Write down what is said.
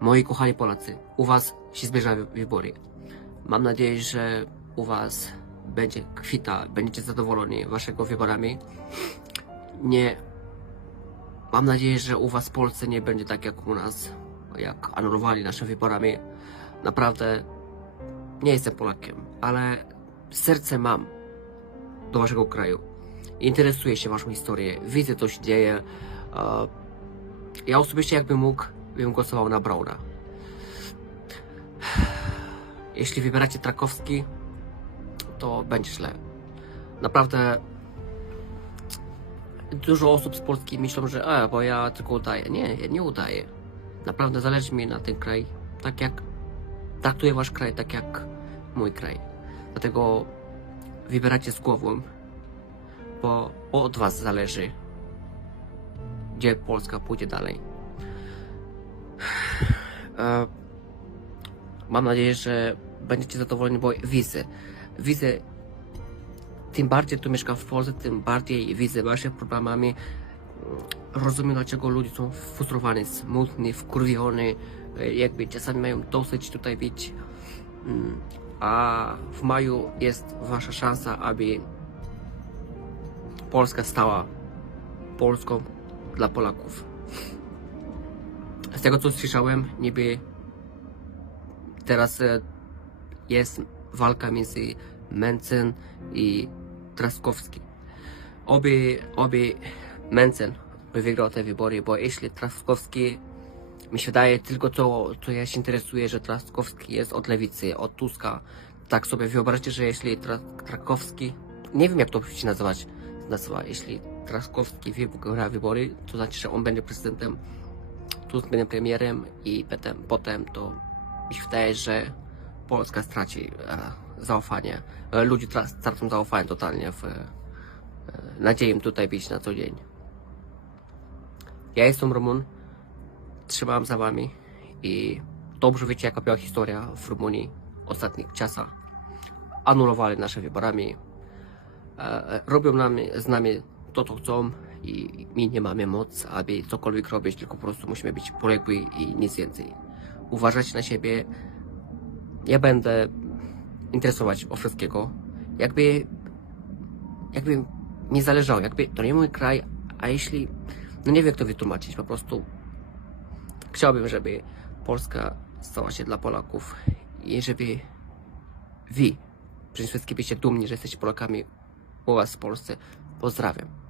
Moi kochani Polacy, u Was się zbliżają wybory. Mam nadzieję, że u Was będzie kwita, będziecie zadowoleni waszymi wyborami. Nie. Mam nadzieję, że u Was w Polsce nie będzie tak jak u nas, jak anulowali nasze wyborami. Naprawdę nie jestem Polakiem, ale serce mam do Waszego kraju. Interesuję się Waszą historię, widzę co się dzieje. E, Ja osobiście jakbym mógł, bym głosował na Brauna. Jeśli wybieracie Trakowski, to będzie źle. Naprawdę dużo osób z Polski myślą, że e, bo ja tylko udaję. Nie, ja nie udaję. Naprawdę zależy mi na ten kraj, tak jak traktuję wasz kraj, tak jak mój kraj. Dlatego wybieracie z głową, bo od was zależy, gdzie Polska pójdzie dalej. E, Mam nadzieję, że będziecie zadowoleni, bo widzę, widzę, tym bardziej tu mieszkam w Polsce, tym bardziej widzę wasze problemami. Rozumiem, dlaczego ludzie są frustrowani, smutni, wkurwioni, e, jakby czasami mają dosyć tutaj być. Mm, A w maju jest wasza szansa, aby Polska stała Polską dla Polaków. Z tego co słyszałem, niby teraz e, jest walka między Mencen i Traskowski. Obie, obie Mencen wygrał te wybory, bo jeśli Traskowski mi się wydaje tylko to, co ja się interesuję, że Traskowski jest od lewicy, od Tuska. Tak sobie wyobraźcie, że jeśli Tra Trakowski, nie wiem jak to się nazywać, nazywa, jeśli Traskowski wygra wybory, to znaczy, że on będzie prezydentem, Tusk będzie premierem i potem, potem to mi się wydaje, że Polska straci e, zaufanie. E, ludzie tra- stracą zaufanie totalnie w e, nadzieję tutaj być na co dzień. Ja jestem Rumun, trzymam za wami i dobrze wiecie jaka była historia w Rumunii w ostatnich czasach. Anulowali nasze wyborami, e, robią nam, z nami to, co chcą i my nie mamy moc, aby cokolwiek robić, tylko po prostu musimy być polegli i nic więcej. Uważać na siebie. Ja będę interesować o wszystkiego. Jakby, jakby mi zależało, jakby to nie mój kraj, a jeśli, no nie wiem jak to wytłumaczyć, po prostu chciałbym, żeby Polska stała się dla Polaków i żeby wy przede wszystkim byście dumni, że jesteście Polakami u was w Polsce. Pozdrawiam.